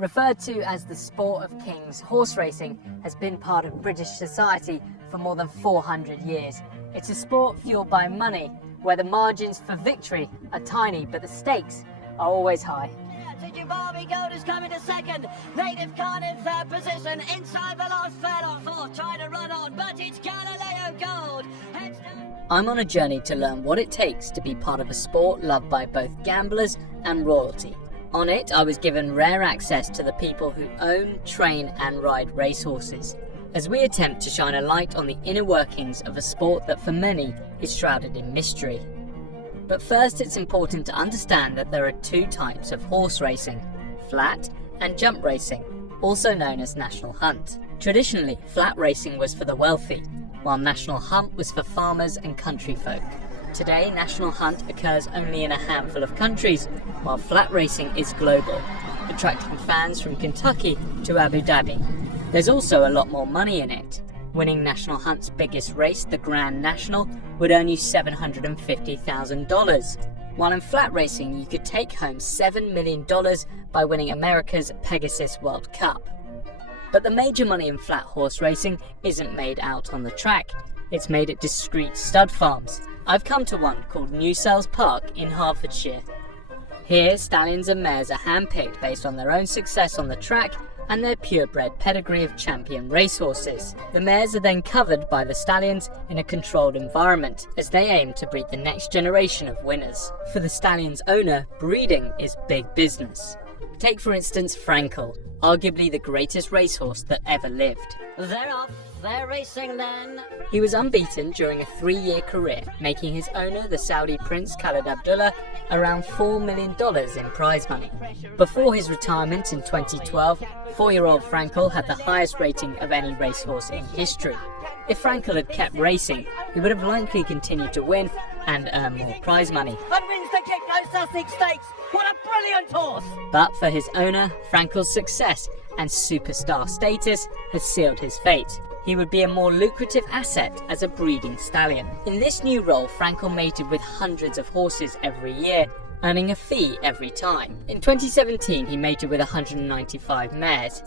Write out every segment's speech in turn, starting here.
Referred to as the sport of kings, horse racing has been part of British society for more than 400 years. It's a sport fueled by money, where the margins for victory are tiny, but the stakes are always high. Barbie Gold is coming to second. Native Khan in third position. Inside the last furlong. Fourth trying to run on, but it's Galileo Gold. I'm on a journey to learn what it takes to be part of a sport loved by both gamblers and royalty. On it, I was given rare access to the people who own, train and ride racehorses, as we attempt to shine a light on the inner workings of a sport that for many is shrouded in mystery. But first, it's important to understand that there are two types of horse racing: flat and jump racing, also known as National Hunt. Traditionally, flat racing was for the wealthy, while National Hunt was for farmers and country folk. Today, National Hunt occurs only in a handful of countries, while flat racing is global, attracting fans from Kentucky to Abu Dhabi. There's also a lot more money in it. Winning National Hunt's biggest race, the Grand National, would earn you $750,000, while in flat racing you could take home $7 million by winning America's Pegasus World Cup. But the major money in flat horse racing isn't made out on the track, it's made at discreet stud farms. I've come to one called New Sells Park in Hertfordshire. Here, stallions and mares are handpicked based on their own success on the track and their purebred pedigree of champion racehorses. The mares are then covered by the stallions in a controlled environment as they aim to breed the next generation of winners. For the stallion's owner, breeding is big business. Take for instance Frankel, arguably the greatest racehorse that ever lived. They're off. They're racing then. He was unbeaten during a 3-year career, making his owner, the Saudi Prince Khalid Abdullah, around $4 million in prize money. Before his retirement in 2012, 4-year-old Frankel had the highest rating of any racehorse in history. If Frankel had kept racing, he would have likely continued to win and earn more prize money. And wins the Gecko Sussex Stakes. What a brilliant horse! But for his owner, Frankel's success and superstar status has sealed his fate. He would be a more lucrative asset as a breeding stallion. In this new role, Frankel mated with hundreds of horses every year, earning a fee every time. In 2017, he mated with 195 mares.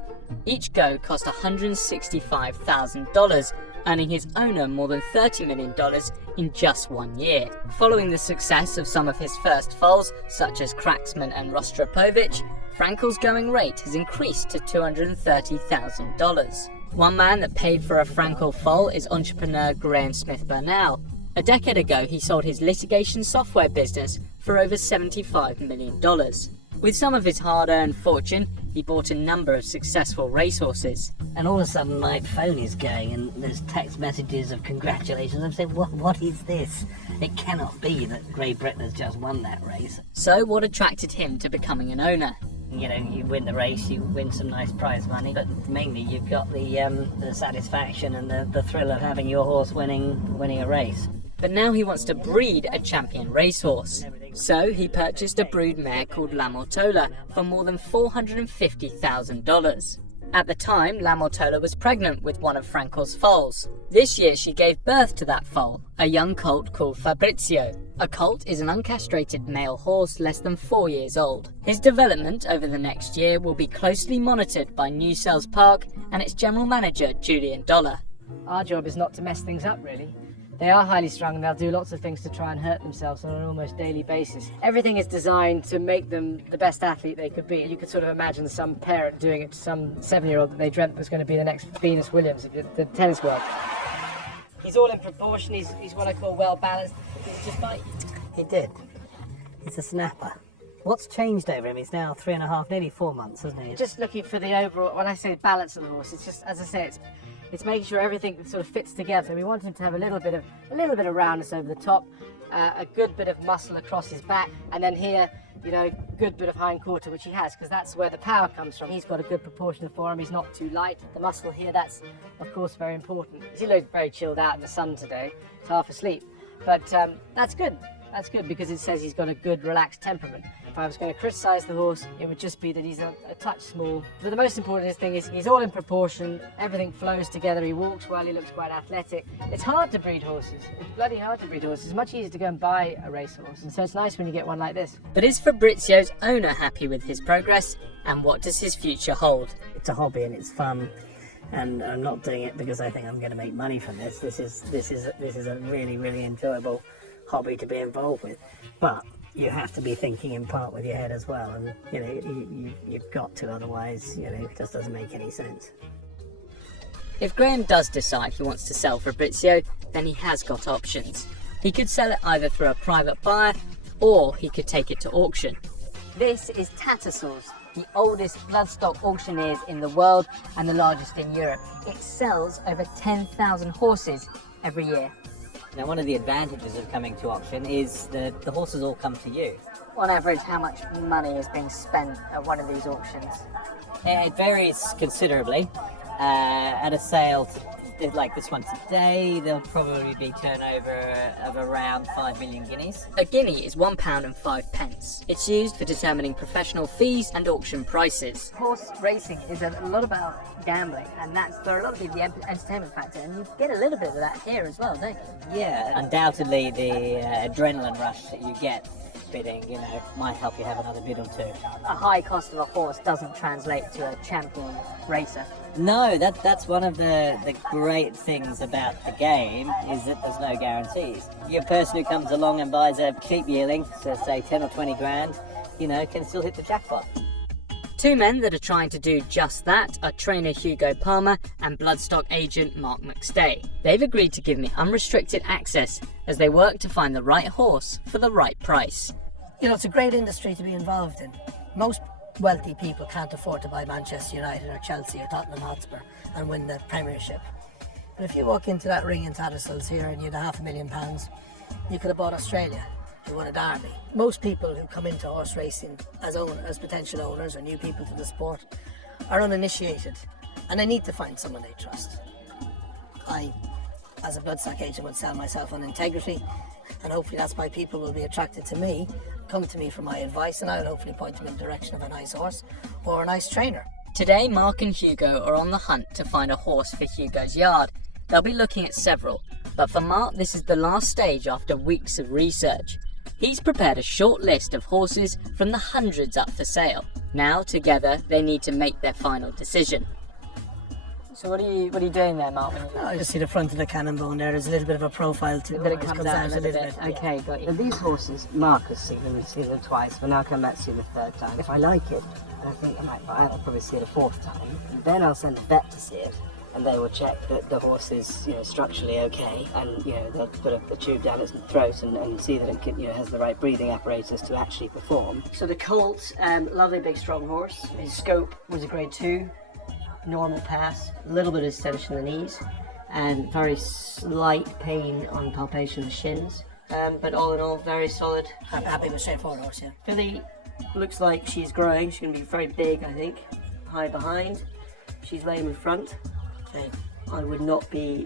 Each go cost $165,000, earning his owner more than $30 million in just 1 year. Following the success of some of his first foals, such as Cracksman and Rostropovich, Frankel's going rate has increased to $230,000. One man that paid for a Frankel foal is entrepreneur Graham Smith Burnell. A decade ago, he sold his litigation software business for over $75 million. With some of his hard-earned fortune, he bought a number of successful racehorses. And all of a sudden my phone is going and there's text messages of congratulations. I'm saying, what is this? It cannot be that Great Britain has just won that race. So what attracted him to becoming an owner? You know, you win the race, you win some nice prize money, but mainly you've got the satisfaction and the thrill of having your horse winning a race. But now he wants to breed a champion racehorse. So he purchased a brood mare called La Mortola for more than $450,000. At the time, La Mortola was pregnant with one of Frankel's foals. This year she gave birth to that foal, a young colt called Fabrizio. A colt is an uncastrated male horse less than 4 years old. His development over the next year will be closely monitored by New Sells Park and its general manager, Julian Dollar. Our job is not to mess things up, really. They are highly strung and they'll do lots of things to try and hurt themselves on an almost daily basis. Everything is designed to make them the best athlete they could be. You could sort of imagine some parent doing it to some 7-year-old that they dreamt was going to be the next Venus Williams of the tennis world. He's all in proportion, he's what I call well balanced. Did he just bite? He did. He's a snapper. What's changed over him? He's now 3.5, nearly 4 months, hasn't he? Just looking for the overall, when I say balance of the horse, it's just, as I say, it's making sure everything sort of fits together. We want him to have a little bit of roundness over the top, a good bit of muscle across his back, and then here, you know, good bit of hind quarter, which he has, because that's where the power comes from. He's got a good proportion of form. He's not too light. The muscle here, that's of course very important. He looks very chilled out in the sun today. He's half asleep, but that's good. That's good because it says he's got a good, relaxed temperament. If I was going to criticise the horse, it would just be that he's a touch small. But the most important thing is he's all in proportion, everything flows together, he walks well, he looks quite athletic. It's hard to breed horses. It's bloody hard to breed horses. It's much easier to go and buy a racehorse, and so it's nice when you get one like this. But is Fabrizio's owner happy with his progress, and what does his future hold? It's a hobby and it's fun, and I'm not doing it because I think I'm going to make money from this. This is a really, really enjoyable hobby to be involved with. But you have to be thinking in part with your head as well, and you've got to, otherwise it just doesn't make any sense. If Graham does decide he wants to sell Fabrizio, then he has got options. He could sell it either through a private buyer, or he could take it to auction. This is Tattersalls, the oldest bloodstock auctioneers in the world and the largest in Europe. It sells over 10,000 horses every year. Now, one of the advantages of coming to auction is that the horses all come to you. On average, how much money is being spent at one of these auctions? It varies considerably. At a sale like this one today, there'll probably be turnover of around 5 million guineas. A guinea is £1.05. It's used for determining professional fees and auction prices. Horse racing is a lot about gambling, and that's for a lot of people the entertainment factor, and you get a little bit of that here as well, don't you? Yeah, undoubtedly the adrenaline rush that you get bidding, might help you have another bid or two. A high cost of a horse doesn't translate to a champion racer. No, that's one of the great things about the game, is that there's no guarantees. Your person who comes along and buys a cheap yearling, so say 10 or 20 grand, can still hit the jackpot. Two men that are trying to do just that are trainer Hugo Palmer and bloodstock agent Mark McStay. They've agreed to give me unrestricted access as they work to find the right horse for the right price. It's a great industry to be involved in. Most wealthy people can't afford to buy Manchester United or Chelsea or Tottenham Hotspur and win the Premiership. But if you walk into that ring in Tattersalls here and you had £500,000, you could have bought Australia. You won a derby. Most people who come into horse racing as potential owners or new people to the sport are uninitiated, and they need to find someone they trust. I, as a bloodstock agent, would sell myself on integrity, and hopefully that's why people will be attracted to me, come to me for my advice, and I'll hopefully point them in the direction of a nice horse or a nice trainer. Today, Mark and Hugo are on the hunt to find a horse for Hugo's yard. They'll be looking at several, but for Mark this is the last stage after weeks of research. He's prepared a short list of horses from the hundreds up for sale. Now, together, they need to make their final decision. So what are you doing there, Mark? I just see the front of the cannonbone there. There's a little bit of a profile to it. But it comes out a little bit. Yeah. Okay, got you. Now these horses, Mark has seen them twice, but now I'll come back to see the third time. If I like it, and I think I might buy it, I'll probably see it a fourth time. And then I'll send a vet to see it, and they will check that the horse is, structurally okay, and they'll put a tube down its throat and see that it has the right breathing apparatus to actually perform. So the colt, lovely big strong horse. His scope was a grade 2, normal pass, a little bit of extension in the knees, and very slight pain on palpation of the shins. But all in all, very solid. Happy with straightforward horse, yeah. Filly looks like she's growing. She's going to be very big, I think. High behind. She's lame in front. Okay. I would not be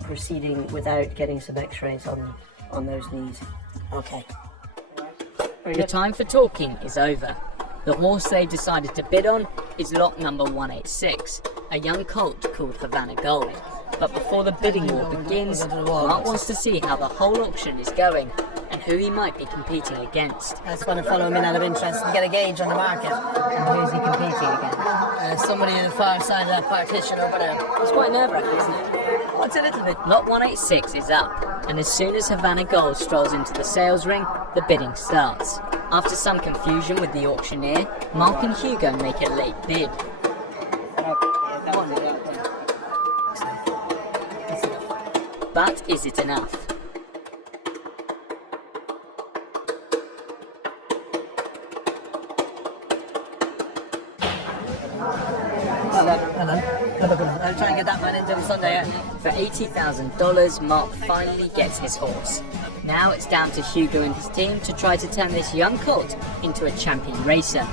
proceeding without getting some x-rays on those knees. Okay. The time for talking is over. The horse they've decided to bid on is lot number 186, a young colt called Havana Gold. But before the bidding war begins, Mark wants to see how the whole auction is going and who he might be competing against. I just want to follow him in out of interest and get a gauge on the market. And who's he competing against? Somebody on the far side of that partition over there. It's quite nerve-wracking, isn't it? Oh, it's a little bit. Lot 186 is up, and as soon as Havana Gold strolls into the sales ring, the bidding starts. After some confusion with the auctioneer, Mark and Hugo make a late bid. But is it enough? I'll try and get that man into the Sunday. Yeah. For $80,000, Mark finally gets his horse. Now it's down to Hugo and his team to try to turn this young colt into a champion racer.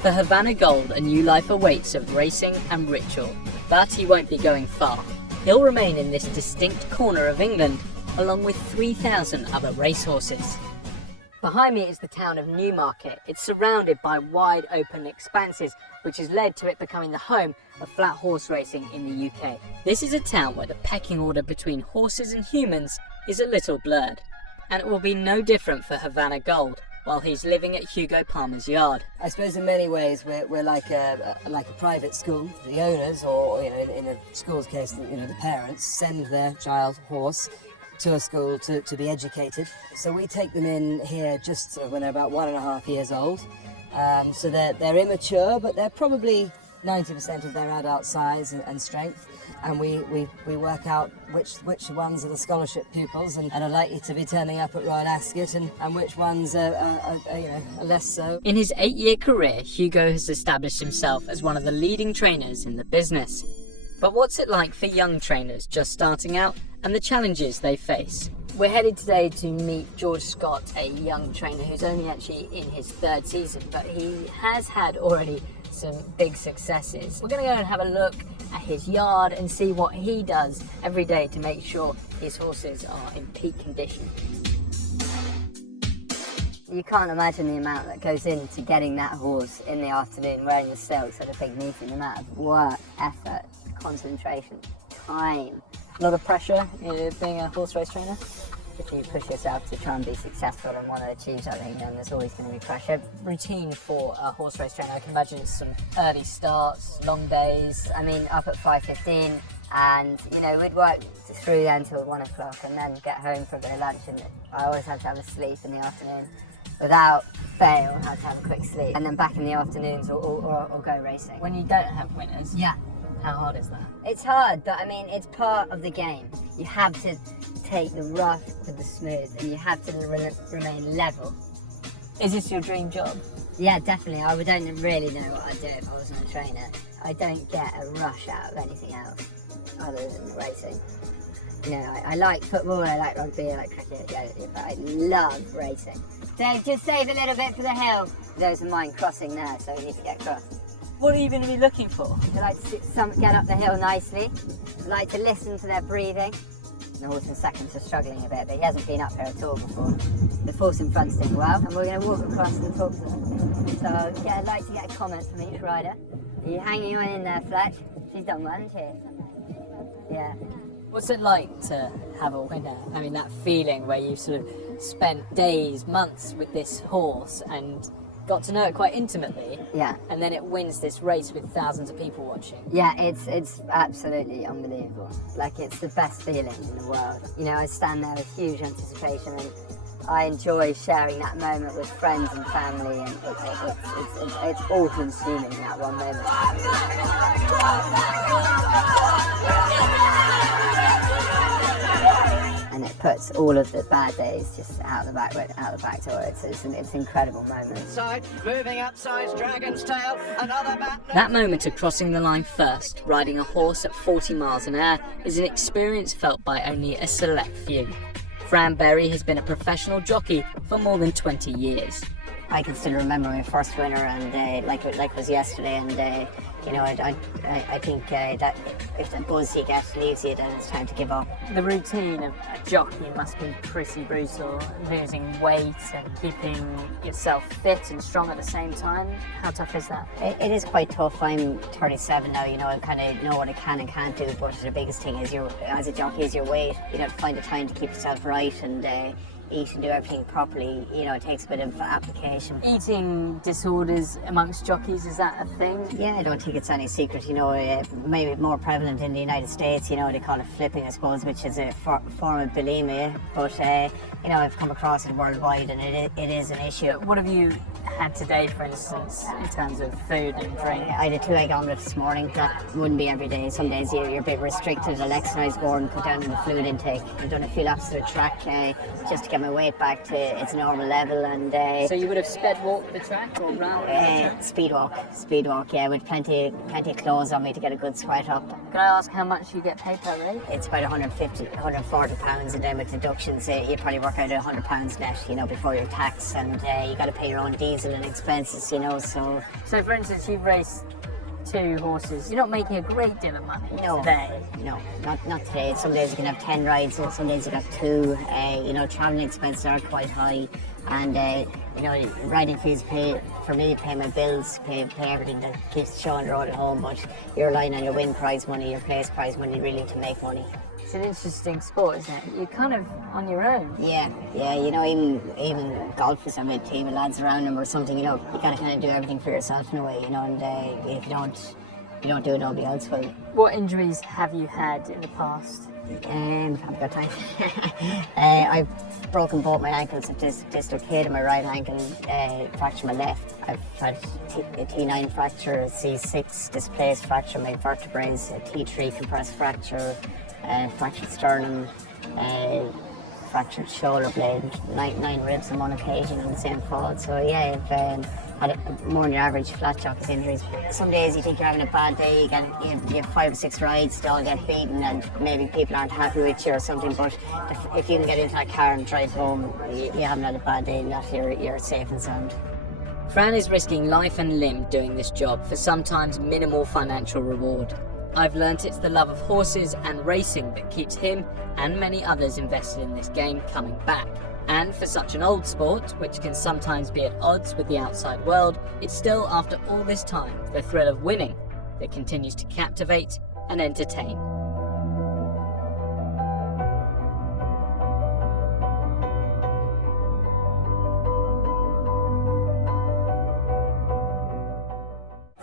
For Havana Gold, a new life awaits of racing and ritual. But he won't be going far. He'll remain in this distinct corner of England, along with 3,000 other racehorses. Behind me is the town of Newmarket. It's surrounded by wide open expanses, which has led to it becoming the home of flat horse racing in the UK. This is a town where the pecking order between horses and humans is a little blurred. And it will be no different for Havana Gold while he's living at Hugo Palmer's yard. I suppose in many ways we're like a private school. The owners, or in a school's case, the parents send their child horse to a school to be educated. So we take them in here just sort of when they're about 1.5 years old. So they're immature, but they're probably 90% of their adult size and strength. And we work out which ones are the scholarship pupils and are likely to be turning up at Royal Ascot and which ones are less so. In his 8-year career, Hugo has established himself as one of the leading trainers in the business. But what's it like for young trainers just starting out and the challenges they face? We're headed today to meet George Scott, a young trainer who's only actually in his 3rd season, but he has had already some big successes. We're going to go and have a look at his yard and see what he does every day to make sure his horses are in peak condition. You can't imagine the amount that goes into getting that horse in the afternoon wearing the silks at a big meeting, the amount of work, effort, concentration, time. A lot of pressure being a horse race trainer. If you push yourself to try and be successful and want to achieve something, then there's always going to be pressure. Routine for a horse race trainer, I can imagine it's some early starts, long days. I mean, up at 5:15, and we'd work through then till 1 o'clock, and then get home for a bit of lunch. And I always had to have a sleep in the afternoon, without fail. Had to have a quick sleep, and then back in the afternoons or go racing. When you don't have winners, Yeah. how hard is that? It's hard, but I mean, it's part of the game. You have to take the rough with the smooth, and you have to remain level. Is this your dream job? Yeah, definitely. I don't really know what I'd do if I wasn't a trainer. I don't get a rush out of anything else other than racing. I like football, I like rugby, I like cricket, but I love racing. Dave, just save a little bit for the hill. Those are mine crossing there, so we need to get across. What are you going to be looking for? I like to get up the hill nicely. I like to listen to their breathing. The horse in second's are struggling a bit, but he hasn't been up here at all before. The horse in front's doing well, and we're going to walk across and talk to them. So I'd like to get a comment from each rider. Are you hanging on in there, Fletch? She's done well, hasn't she? Yeah. What's it like to have a winner? I mean, that feeling where you sort of spent days, months with this horse and got to know it quite intimately. Yeah. And then it wins this race with thousands of people watching. Yeah, it's absolutely unbelievable. Like, it's the best feeling in the world. I stand there with huge anticipation, and I enjoy sharing that moment with friends and family, and it's all consuming, that one moment. And it puts all of the bad days just out the back door. It's an incredible moment. Moving up size, Dragon's Tail, another bat. That moment of crossing the line first, riding a horse at 40 miles an hour, is an experience felt by only a select few. Fran Berry has been a professional jockey for more than 20 years. I can still remember my first winner, and like it was yesterday, and I think that if the buzz you get leaves you, then it's time to give up. The routine of a jockey must be pretty brutal, losing weight and keeping yourself fit and strong at the same time. How tough is that? It is quite tough. I'm 37 now, I kind of know what I can and can't do, but the biggest thing is as a jockey is your weight. You have to find the time to keep yourself right and eat and do everything properly. It takes a bit of application. Eating disorders amongst jockeys, is that a thing? Yeah, I don't think it's any secret. Maybe more prevalent in the United States. They call it flipping, I suppose, which is a form of bulimia. But I've come across it worldwide, and it is an issue. What have you had today, for instance, in terms of food and drink? I had a 2-egg omelette this morning. That wouldn't be every day. Some days you're a bit restricted. I'll exercise more and cut down on the fluid intake. I've done a few laps of the track just to get my weight back to its normal level. And so you would have sped walked the track or round the track? Speed walk, yeah, with plenty of clothes on me to get a good sweat up. Can I ask how much you get paid per race? It's about 140 pounds, and then with deductions, you probably work out £100 net, before your tax, and you got to pay your own diesel and expenses, So for instance, you've raced 2 horses. You're not making a great deal of money today. No, not today. Some days you can have 10 rides, and some days you got 2. Travelling expenses are quite high. And you know, riding fees pay for me, pay my bills, pay everything that keeps the show on the road at home. But you're relying on your win prize money, your place prize money, really, to make money. It's an interesting sport, isn't it? You're kind of on your own. Yeah, you know, even golf is a team of lads around them or something. You know, you gotta kind of do everything for yourself in a way. You know, and if you don't do it, nobody else will. What injuries have you had in the past? I've got time. I've broken both my ankles. I've dislocated my right ankle, fractured my left. I've had a T9 fracture, a C6 displaced fracture of my vertebrae, a T3 compressed fracture, fractured sternum, fractured shoulder blade, nine ribs on one occasion on the same fall. So yeah, I've had more than your average flat jock injuries. Some days you think you're having a bad day, you have 5 or 6 rides, they all get beaten, and maybe people aren't happy with you or something. But if you can get into that car and drive home, you haven't had a bad day, and that you're safe and sound. Fran is risking life and limb doing this job for sometimes minimal financial reward. I've learnt it's the love of horses and racing that keeps him and many others invested in this game coming back. And for such an old sport, which can sometimes be at odds with the outside world, it's still, after all this time, the thrill of winning that continues to captivate and entertain.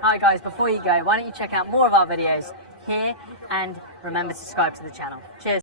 Hi guys, before you go, why don't you check out more of our videos here and remember to subscribe to the channel. Cheers!